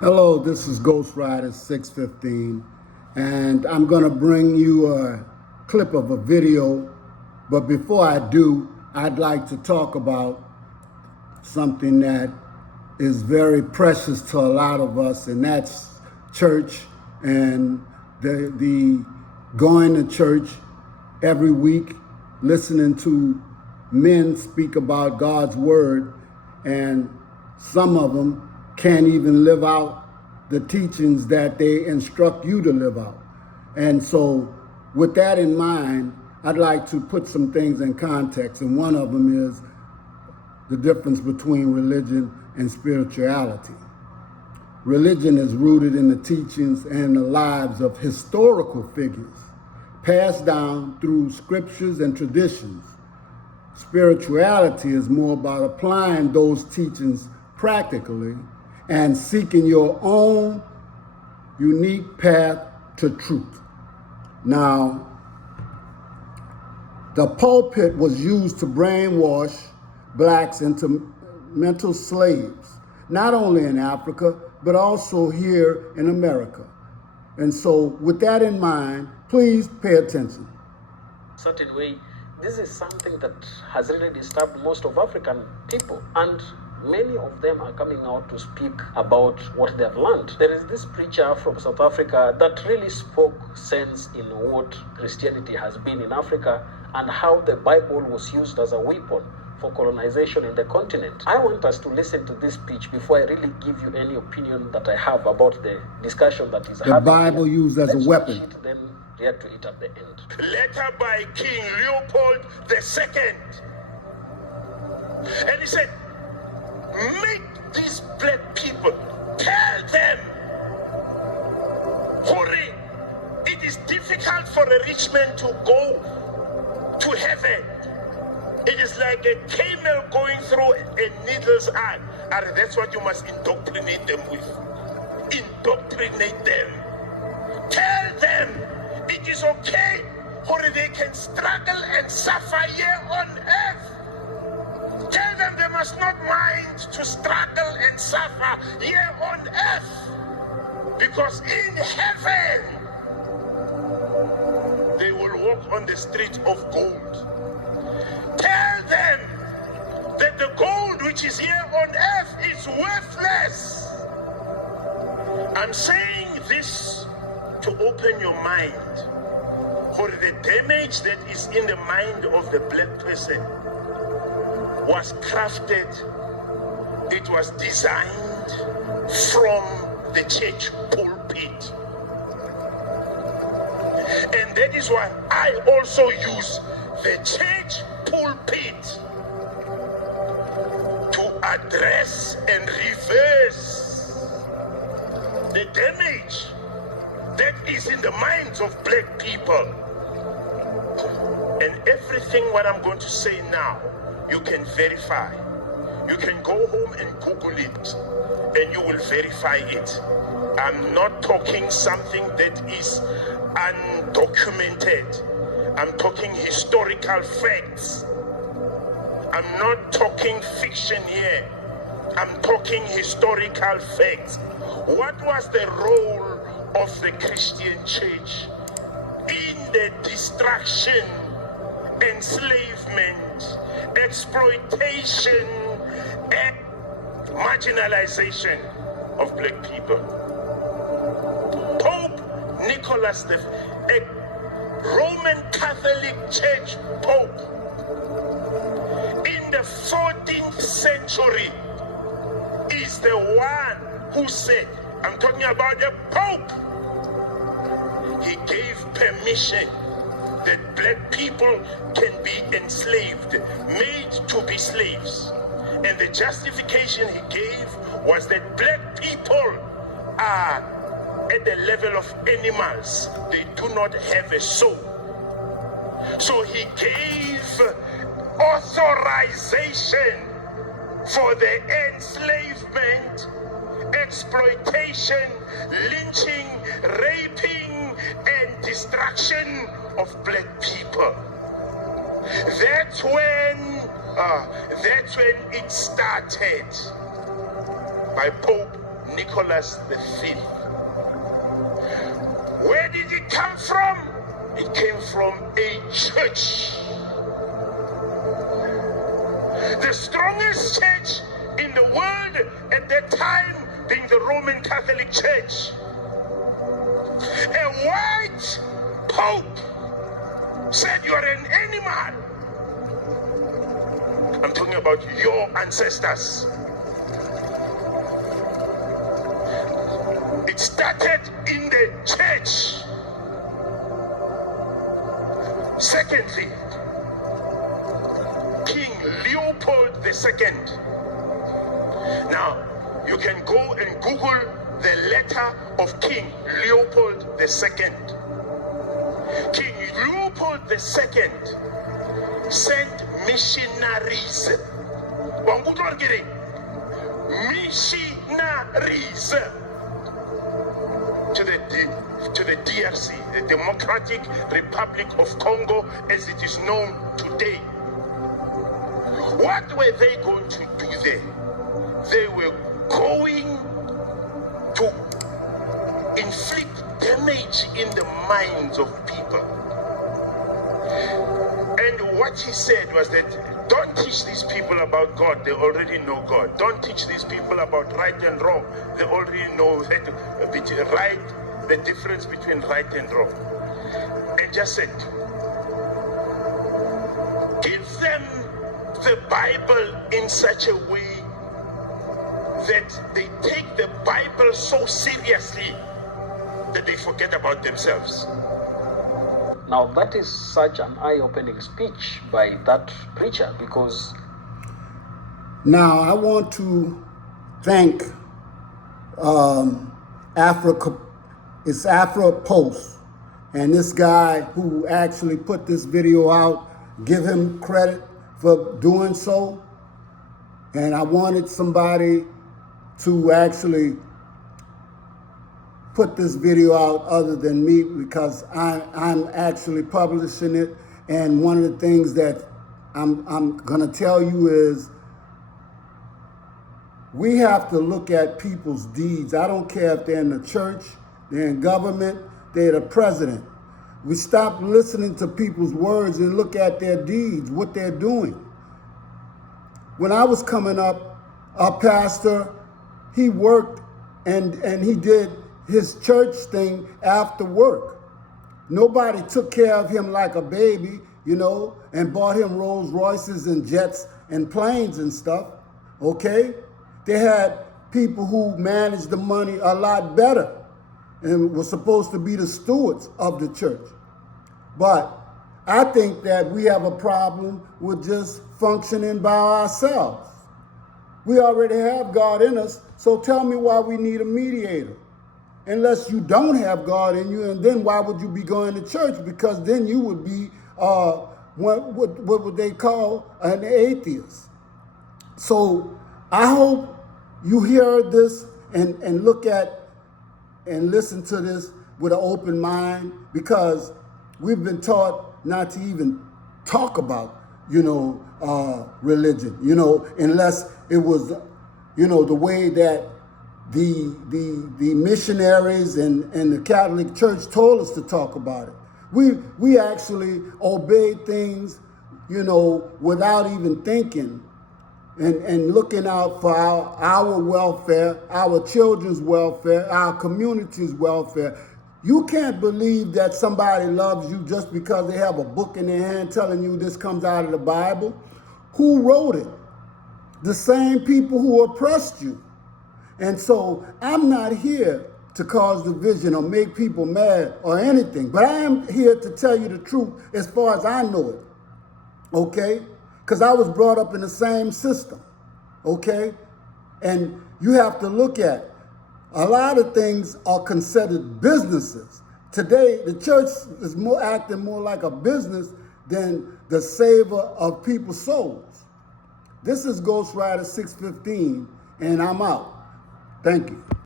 Hello, this is Ghost Rider 615, and I'm going to bring you a clip of a video. But before I do, I'd like to talk about something that is very precious to a lot of us, and that's church and the going to church every week, listening to men speak about God's word, and some of them can't even live out the teachings that they instruct you to live out. And so with that in mind, I'd like to put some things in context, and one of them is the difference between religion and spirituality. Religion is rooted in the teachings and the lives of historical figures, passed down through scriptures and traditions. Spirituality is more about applying those teachings practically and seeking your own unique path to truth. Now, the pulpit was used to brainwash blacks into mental slaves, not only in Africa, but also here in America. And so with that in mind, please pay attention. Certain way, this is something that has really disturbed most of African people, and many of them are coming out to speak about what they have learned. There is this preacher from South Africa that really spoke sense in what Christianity has been in Africa and how the Bible was used as a weapon for colonization in the continent. I want us to listen to this speech before I really give you any opinion that I have about the discussion that is happening. The Bible used as a weapon. Let's watch it, then react to it at the end. Letter by King Leopold II. And he said, make these black people, tell them, hurry, it is difficult for a rich man to go to heaven. It is like a camel going through a needle's eye. And that's what you must indoctrinate them with. Indoctrinate them. Tell them it is okay, or they can struggle and suffer here on earth. Tell them they must not mind to struggle and suffer here on earth. Because in heaven, they will walk on the street of gold. Tell them that the gold which is here on earth is worthless. I'm saying this to open your mind for the damage that is in the mind of the black person was crafted, it was designed from the church pulpit. And that is why I also use the church pulpit to address and reverse the damage that is in the minds of black people. And everything what I'm going to say now, you can verify. You can go home and Google it, and you will verify it. I'm not talking something that is undocumented. I'm talking historical facts. I'm not talking fiction here. I'm talking historical facts. What was the role of the Christian church in the destruction, enslavement, exploitation, and marginalization of black people? Pope Nicholas V, a Roman Catholic Church Pope in the 14th century, is the one who said, I'm talking about the Pope, he gave permission that black people can be enslaved, made to be slaves. And the justification he gave was that black people are at the level of animals. They do not have a soul. So he gave authorization for the enslavement, exploitation, lynching, raping, and destruction of black people. That's when it started by Pope Nicholas V. Where did it come from? It came from a church. The strongest church in the world at that time being the Roman Catholic Church. A white pope said you are an animal. I'm talking about your ancestors. It started in the church. Secondly, King Leopold II. Now, you can go and Google the letter of King Leopold II. King Leopold II sent missionaries. Missionaries to the DRC, the Democratic Republic of Congo, as it is known today. What were they going to do there? They were going to inflict damage in the minds of people. And what he said was that don't teach these people about God, they already know God. Don't teach these people about right and wrong, they already know that the difference between right and wrong. And just said, give them the Bible in such a way that they take the Bible so seriously that they forget about themselves. Now that is such an eye-opening speech by that preacher, because now I want to thank it's Afro Post, and this guy who actually put this video out, give him credit for doing so. And I wanted somebody to actually put this video out other than me, because I'm actually publishing it. And one of the things that I'm gonna tell you is we have to look at people's deeds. I don't care if they're in the church, they're in government, they're the president. We stop listening to people's words and look at their deeds, what they're doing. When I was coming up, our pastor, he worked and he did his church thing after work. Nobody took care of him like a baby, you know, and bought him Rolls Royces and jets and planes and stuff, okay? They had people who managed the money a lot better and were supposed to be the stewards of the church. But I think that we have a problem with just functioning by ourselves. We already have God in us, so tell me why we need a mediator. Unless you don't have God in you, and then why would you be going to church? Because then you would be, what would they call an atheist. So I hope you hear this and look at and listen to this with an open mind, because we've been taught not to even talk about, you know, religion, you know, unless it was, you know, the way that the missionaries and the Catholic Church told us to talk about it. We actually obeyed things, you know, without even thinking and looking out for our welfare, our children's welfare, our community's welfare. You can't believe that somebody loves you just because they have a book in their hand telling you this comes out of the Bible. Who wrote it? The same people who oppressed you. And so I'm not here to cause division or make people mad or anything, but I am here to tell you the truth as far as I know it, okay? Because I was brought up in the same system, okay? And you have to look at, a lot of things are considered businesses. Today, the church is acting more like a business than the saver of people's souls. This is Ghost Rider 615, and I'm out. Thank you.